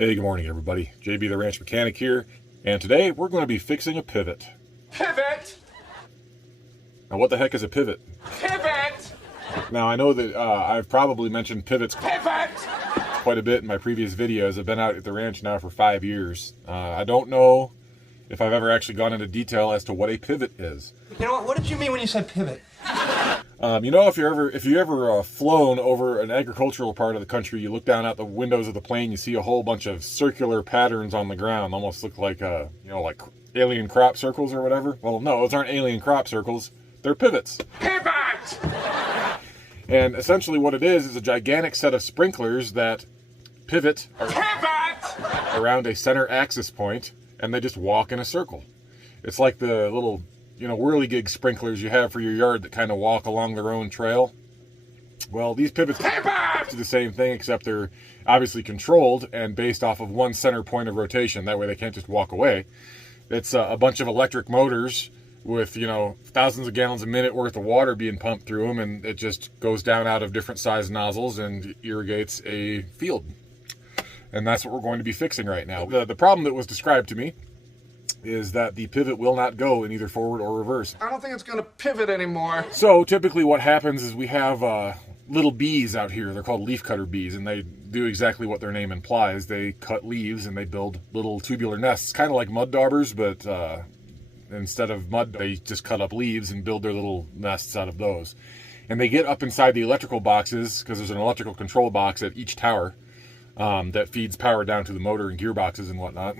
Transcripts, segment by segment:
Hey, good morning everybody. JB the Ranch Mechanic here, and today we're going to be fixing a pivot. Pivot! Now what the heck is a pivot? Pivot! Now I know that I've probably mentioned pivots Pivot! quite a bit in my previous videos. I've been out at the ranch now for 5 years. I don't know if I've ever actually gone into detail as to what a pivot is. You know what did you mean when you said pivot? You know, if you ever flown over an agricultural part of the country, you look down out the windows of the plane, you see a whole bunch of circular patterns on the ground, almost look like like alien crop circles or whatever. Well, no, those aren't alien crop circles; they're pivots. Pivot! And essentially, what it is a gigantic set of sprinklers that pivot around a center axis point, and they just walk in a circle. It's like the little whirligig sprinklers you have for your yard that kind of walk along their own trail. Well, these pivots do the same thing, except they're obviously controlled and based off of one center point of rotation. That way they can't just walk away. It's a bunch of electric motors with, thousands of gallons a minute worth of water being pumped through them, and it just goes down out of different size nozzles and irrigates a field. And that's what we're going to be fixing right now. The problem that was described to me is that the pivot will not go in either forward or reverse. I don't think it's going to pivot anymore. So typically what happens is we have little bees out here. They're called leaf cutter bees, and they do exactly what their name implies. They cut leaves and they build little tubular nests, kind of like mud daubers, but instead of mud, they just cut up leaves and build their little nests out of those. And they get up inside the electrical boxes, because there's an electrical control box at each tower that feeds power down to the motor and gearboxes and whatnot.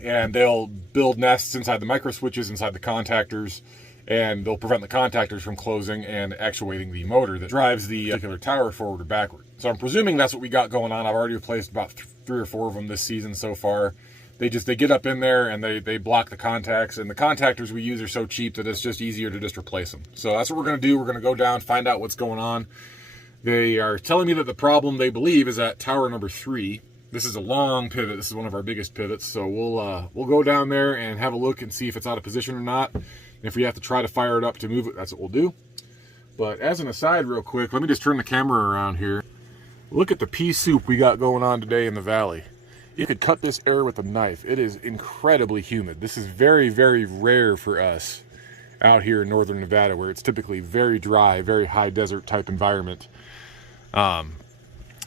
And they'll build nests inside the micro switches, inside the contactors, and they'll prevent the contactors from closing and actuating the motor that drives the particular tower forward or backward. So I'm presuming that's what we got going on. I've already replaced about 3 or 4 of them this season so far. They get up in there and they block the contacts, and the contactors we use are so cheap that it's just easier to just replace them. So that's what we're going to do. We're going to go down, find out what's going on. They are telling me that the problem, they believe, is at tower number 3. This is a long pivot. This is one of our biggest pivots. So we'll go down there and have a look and see if it's out of position or not. And if we have to try to fire it up to move it, that's what we'll do. But as an aside real quick, let me just turn the camera around here. Look at the pea soup we got going on today in the valley. You could cut this air with a knife. It is incredibly humid. This is very, very rare for us out here in northern Nevada, where it's typically very dry, very high desert type environment.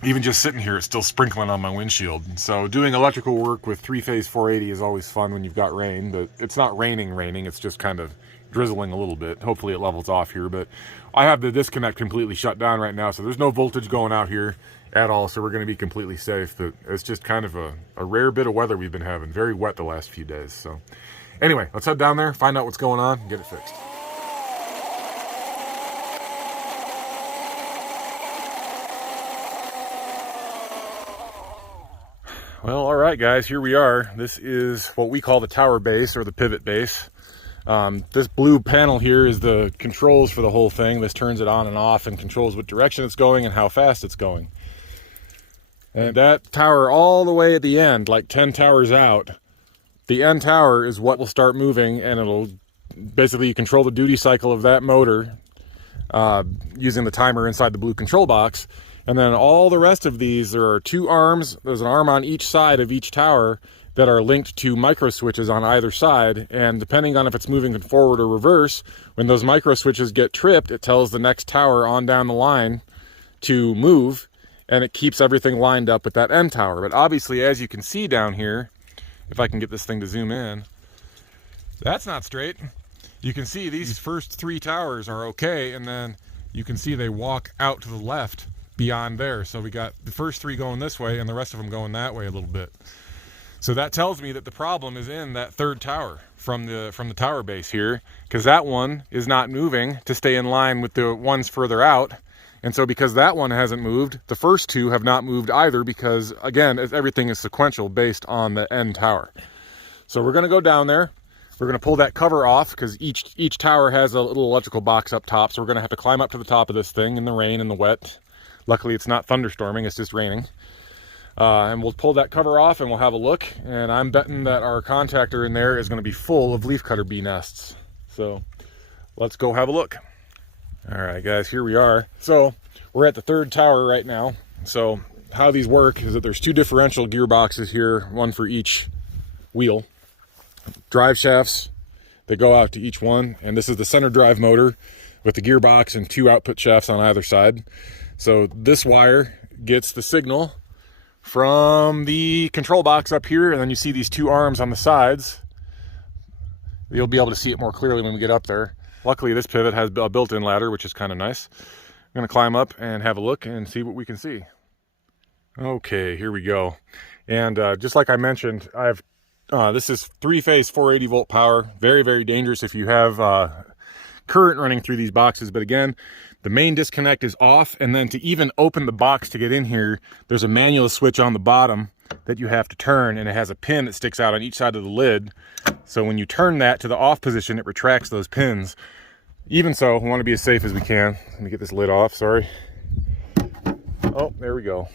Even just sitting here, it's still sprinkling on my windshield. So doing electrical work with 3-phase 480 is always fun when you've got rain, but it's not raining, it's just kind of drizzling a little bit. Hopefully it levels off here, but I have the disconnect completely shut down right now, so there's no voltage going out here at all, so we're going to be completely safe. But it's just kind of a rare bit of weather we've been having. Very wet the last few days. So anyway, let's head down there, find out what's going on, and get it fixed. Well, all right, guys, here we are. This is what we call the tower base, or the pivot base. This blue panel here is the controls for the whole thing. This turns it on and off and controls what direction it's going and how fast it's going. And that tower all the way at the end, like 10 towers out, the end tower is what will start moving, and it'll basically control the duty cycle of that motor using the timer inside the blue control box. And then all the rest of these, there are 2 arms. There's an arm on each side of each tower that are linked to micro switches on either side. And depending on if it's moving forward or reverse, when those micro switches get tripped, it tells the next tower on down the line to move, and it keeps everything lined up with that end tower. But obviously, as you can see down here, if I can get this thing to zoom in, that's not straight. You can see these first 3 towers are okay, and then you can see they walk out to the left beyond there. So we got the first 3 going this way and the rest of them going that way a little bit. So that tells me that the problem is in that 3rd tower from the tower base here, because that one is not moving to stay in line with the ones further out. And so because that one hasn't moved, the first 2 have not moved either, because again, everything is sequential based on the end tower. So we're going to go down there. We're going to pull that cover off, because each tower has a little electrical box up top. So we're going to have to climb up to the top of this thing in the rain and the wet. Luckily, it's not thunderstorming, it's just raining. And we'll pull that cover off and we'll have a look. And I'm betting that our contactor in there is going to be full of leafcutter bee nests. So let's go have a look. All right, guys, here we are. So we're at the 3rd tower right now. So how these work is that there's 2 differential gearboxes here, one for each wheel. Drive shafts that go out to each one, and this is the center drive motor with the gearbox and 2 output shafts on either side. So this wire gets the signal from the control box up here, and then you see these 2 arms on the sides. You'll be able to see it more clearly when we get up there. Luckily, this pivot has a built-in ladder, which is kind of nice. I'm going to climb up and have a look and see what we can see. Okay, here we go. And just like I mentioned, this is 3-phase 480 volt power. Very, very dangerous if you have current running through these boxes. But again, the main disconnect is off, and then to even open the box to get in here, there's a manual switch on the bottom that you have to turn, and it has a pin that sticks out on each side of the lid. So when you turn that to the off position, it retracts those pins. Even so, we want to be as safe as we can. Let me get this lid off, sorry. Oh, there we go.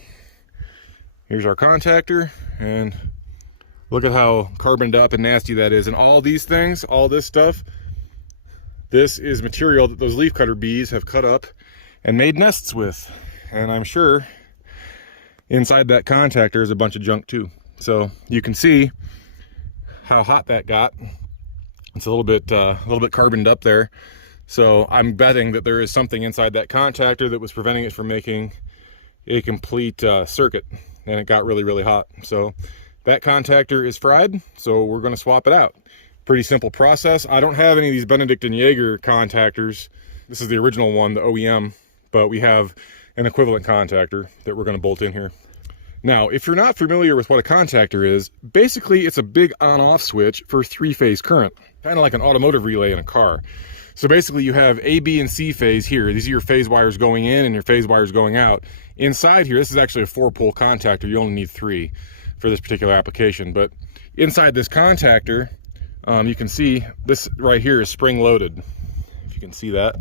Here's our contactor, and look at how carboned up and nasty that is. And all these things, all this stuff, this is material that those leaf cutter bees have cut up and made nests with. And I'm sure inside that contactor is a bunch of junk too. So you can see how hot that got. It's a little bit carboned up there. So I'm betting that there is something inside that contactor that was preventing it from making a complete circuit, and it got really, really hot. So that contactor is fried, so we're going to swap it out. Pretty simple process. I don't have any of these Benedict & Jaeger contactors. This is the original one, the OEM, but we have an equivalent contactor that we're going to bolt in here. Now, if you're not familiar with what a contactor is, basically it's a big on-off switch for 3-phase current, kind of like an automotive relay in a car. So basically you have A, B, and C phase here. These are your phase wires going in and your phase wires going out. Inside here, this is actually a 4-pole contactor. You only need 3 for this particular application. But inside this contactor, you can see this right here is spring loaded. If you can see that,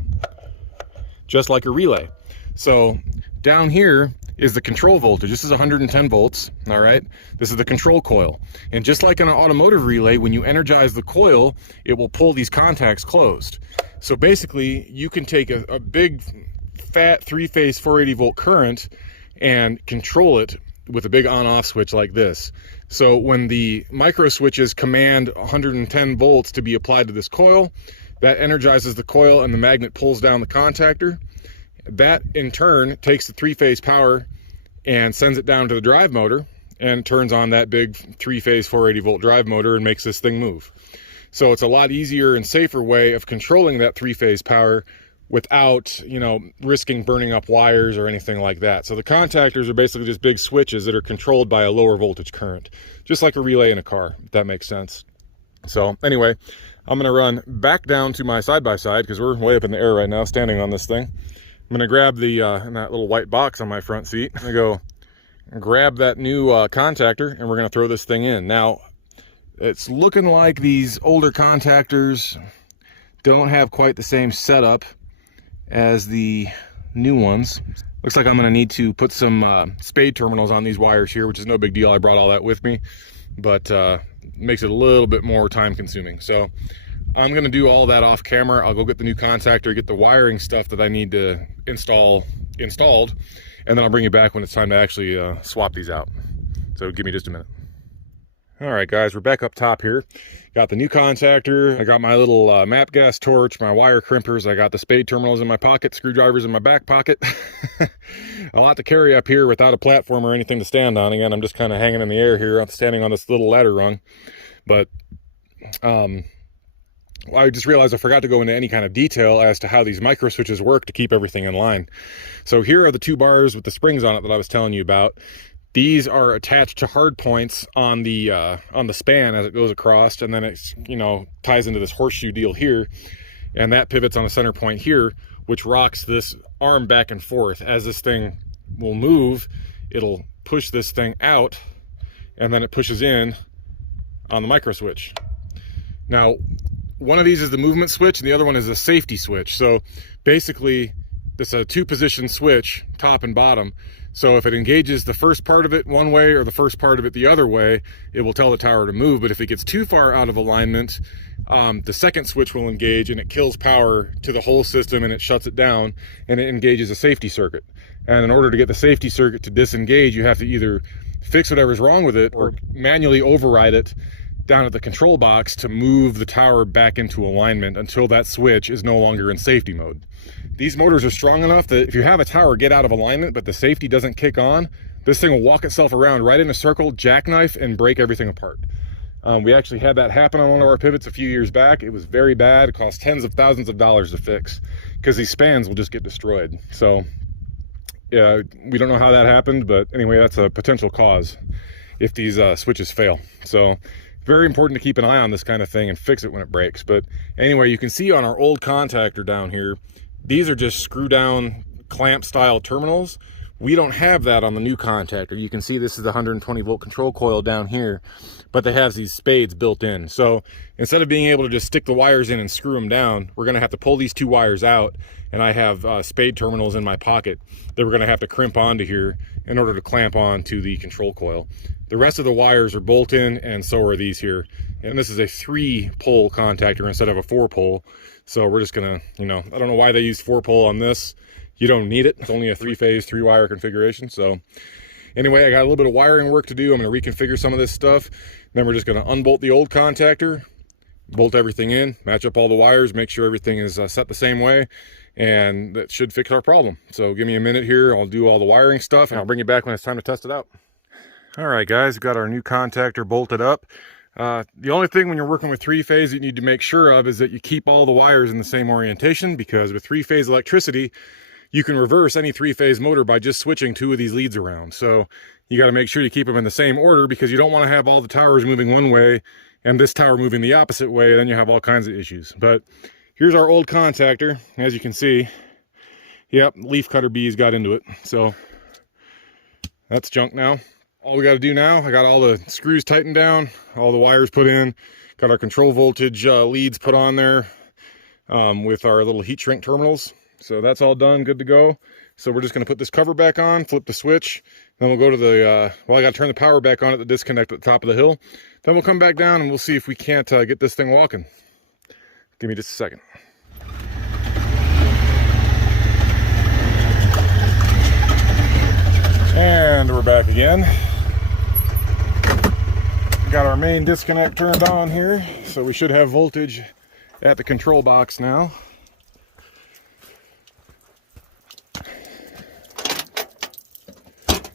just like a relay. So down here is the control voltage. This is 110 volts, all right? This is the control coil. And just like in an automotive relay, when you energize the coil, it will pull these contacts closed. So basically, you can take a big, fat 3-phase 480 volt current and control it with a big on-off switch like this. So when the micro switches command 110 volts to be applied to this coil, that energizes the coil and the magnet pulls down the contactor. That in turn takes the 3-phase power and sends it down to the drive motor and turns on that big 3-phase 480 volt drive motor and makes this thing move. So it's a lot easier and safer way of controlling that 3-phase power without, you know, risking burning up wires or anything like that. So the contactors are basically just big switches that are controlled by a lower voltage current, just like a relay in a car, if that makes sense. So anyway, I'm going to run back down to my side-by-side because we're way up in the air right now standing on this thing. I'm going to grab the that little white box on my front seat. I'm going to go grab that new contactor, and we're going to throw this thing in. Now, it's looking like these older contactors don't have quite the same setup as the new ones. Looks like I'm going to need to put some spade terminals on these wires here, which is no big deal. I brought all that with me, but makes it a little bit more time consuming. So I'm going to do all that off camera. I'll go get the new contactor, get the wiring stuff that I need to installed, and then I'll bring you back when it's time to actually swap these out. So give me just a minute. All right, guys, we're back up top here. Got the new contactor. I got my little map gas torch, my wire crimpers. I got the spade terminals in my pocket, screwdrivers in my back pocket. A lot to carry up here without a platform or anything to stand on. Again, I'm just kind of hanging in the air here. I'm standing on this little ladder rung. But I just realized I forgot to go into any kind of detail as to how these micro switches work to keep everything in line. So here are the 2 bars with the springs on it that I was telling you about. These are attached to hard points on the span as it goes across, and then it, you know, ties into this horseshoe deal here, and that pivots on a center point here, which rocks this arm back and forth. As this thing will move, it'll push this thing out, and then it pushes in on the micro switch. Now, one of these is the movement switch, and the other one is a safety switch. So basically, it's a 2-position switch, top and bottom. So if it engages the first part of it one way or the first part of it the other way, it will tell the tower to move. But if it gets too far out of alignment, the second switch will engage and it kills power to the whole system and it shuts it down and it engages a safety circuit. And in order to get the safety circuit to disengage, you have to either fix whatever's wrong with it or manually override it down at the control box to move the tower back into alignment until that switch is no longer in safety mode. These motors are strong enough that if you have a tower get out of alignment but the safety doesn't kick on, this thing will walk itself around right in a circle, jackknife, and break everything apart. We actually had that happen on one of our pivots a few years back. It was very bad. It cost tens of thousands of dollars to fix because these spans will just get destroyed. So yeah, we don't know how that happened, but anyway, that's a potential cause if these switches fail. So very important to keep an eye on this kind of thing and fix it when it breaks. But anyway, you can see on our old contactor down here, these are just screw down clamp style terminals. We don't have that on the new contactor. You can see this is the 120 volt control coil down here, but they have these spades built in. So instead of being able to just stick the wires in and screw them down, we're gonna have to pull these two wires out, and I have spade terminals in my pocket that we're gonna have to crimp onto here in order to clamp on to the control coil. The rest of the wires are bolt in, and so are these here. And this is a 3-pole contactor instead of a 4-pole. So we're just gonna, I don't know why they use 4-pole on this. You don't need it. It's only a 3-phase, 3-wire configuration. So anyway, I got a little bit of wiring work to do. I'm going to reconfigure some of this stuff. Then we're just going to unbolt the old contactor, bolt everything in, match up all the wires, make sure everything is set the same way, and that should fix our problem. So give me a minute here. I'll do all the wiring stuff, and I'll bring you back when it's time to test it out. All right, guys, we've got our new contactor bolted up. The only thing when you're working with 3-phase that you need to make sure of is that you keep all the wires in the same orientation, because with 3-phase electricity, you can reverse any 3-phase motor by just switching 2 of these leads around. So you got to make sure you keep them in the same order, because you don't want to have all the towers moving one way and this tower moving the opposite way. Then you have all kinds of issues. But here's our old contactor. As you can see, yep, leaf cutter bees got into it. So that's junk now. All we got to do now, I got all the screws tightened down, all the wires put in, got our control voltage leads put on there with our little heat shrink terminals. So that's all done, good to go. So we're just going to put this cover back on, flip the switch, then we'll go to the, I got to turn the power back on at the disconnect at the top of the hill. Then we'll come back down and we'll see if we can't get this thing walking. Give me just a second. And we're back again. Got our main disconnect turned on here, so we should have voltage at the control box now.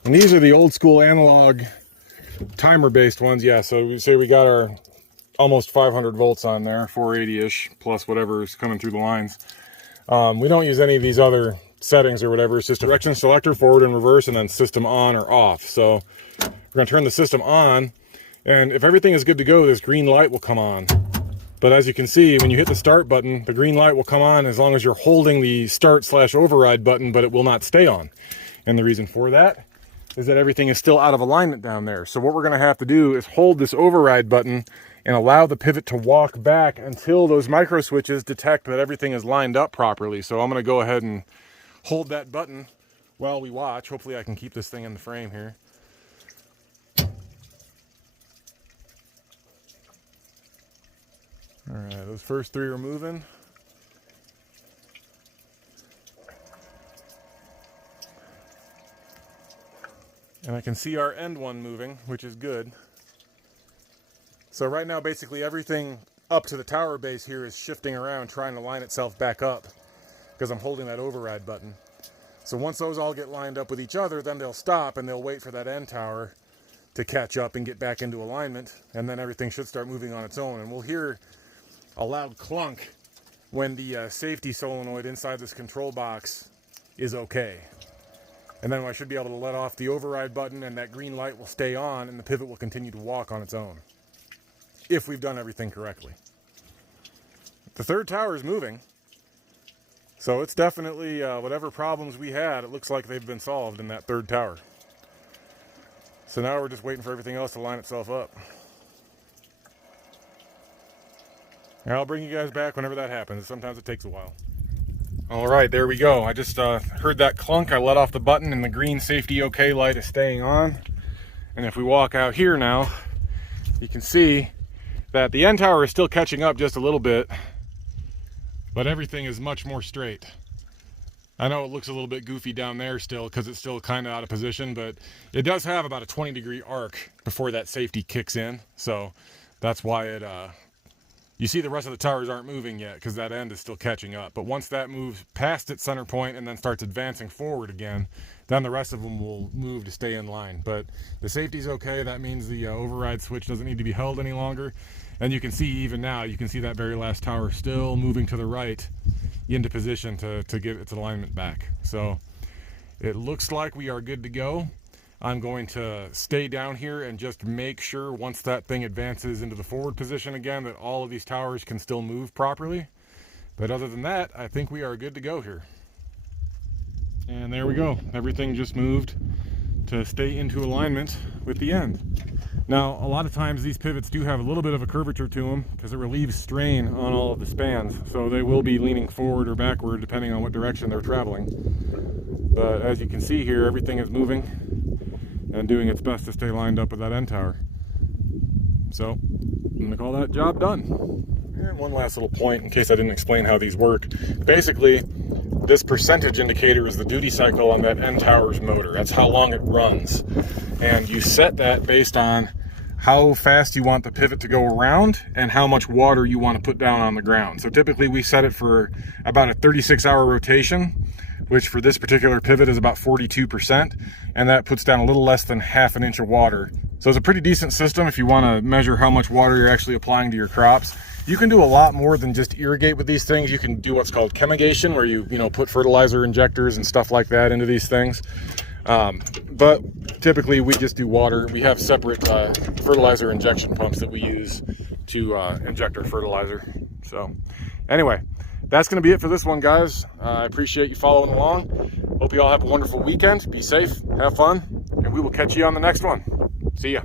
And these are the old school analog timer based ones. Yeah, so we say we got our almost 500 volts on there, 480-ish, plus whatever is coming through the lines. We don't use any of these other settings or whatever. It's just direction selector, forward and reverse, and then system on or off. So we're going to turn the system on, and if everything is good to go, this green light will come on. But as you can see, when you hit the start button, the green light will come on as long as you're holding the start/override button, but it will not stay on. And the reason for that is that everything is still out of alignment down there. So what we're going to have to do is hold this override button and allow the pivot to walk back until those micro switches detect that everything is lined up properly. So I'm going to go ahead and hold that button while we watch. Hopefully I can keep this thing in the frame here. All right, those first 3 are moving. And I can see our end one moving, which is good. So right now, basically everything up to the tower base here is shifting around, trying to line itself back up, because I'm holding that override button. So once those all get lined up with each other, then they'll stop and they'll wait for that end tower to catch up and get back into alignment, and then everything should start moving on its own. And we'll hear a loud clunk when the safety solenoid inside this control box is okay. And then I should be able to let off the override button, and that green light will stay on, and the pivot will continue to walk on its own, if we've done everything correctly. The third tower is moving, so it's definitely whatever problems we had, it looks like they've been solved in that third tower. So now we're just waiting for everything else to line itself up. And I'll bring you guys back whenever that happens. Sometimes it takes a while. All right, there we go. I just heard that clunk. I let off the button and the green safety okay light is staying on. And if we walk out here now, you can see that the end tower is still catching up just a little bit, but everything is much more straight. I know it looks a little bit goofy down there still because it's still kind of out of position, but it does have about a 20-degree arc before that safety kicks in. So that's why it, you see the rest of the towers aren't moving yet because that end is still catching up. But once that moves past its center point and then starts advancing forward again, then the rest of them will move to stay in line. But the safety's okay. That means the override switch doesn't need to be held any longer. And you can see even now, you can see that very last tower still moving to the right into position to get its alignment back. So it looks like we are good to go. I'm going to stay down here and just make sure once that thing advances into the forward position again that all of these towers can still move properly. But other than that, I think we are good to go here. And there we go. Everything just moved to stay into alignment with the end. Now, a lot of times these pivots do have a little bit of a curvature to them because it relieves strain on all of the spans. So they will be leaning forward or backward depending on what direction they're traveling. But as you can see here, everything is moving and doing its best to stay lined up with that end tower. So I'm going to call that job done. And one last little point in case I didn't explain how these work. Basically, this percentage indicator is the duty cycle on that end tower's motor. That's how long it runs. And you set that based on how fast you want the pivot to go around and how much water you want to put down on the ground. So typically we set it for about a 36-hour rotation, which for this particular pivot is about 42%, and that puts down a little less than half an inch of water. So it's a pretty decent system if you want to measure how much water you're actually applying to your crops. You can do a lot more than just irrigate with these things. You can do what's called chemigation, where you put fertilizer injectors and stuff like that into these things. But typically we just do water. We have separate fertilizer injection pumps that we use to inject our fertilizer. So anyway, that's going to be it for this one, guys. I appreciate you following along. Hope you all have a wonderful weekend. Be safe, have fun, and we will catch you on the next one. See ya.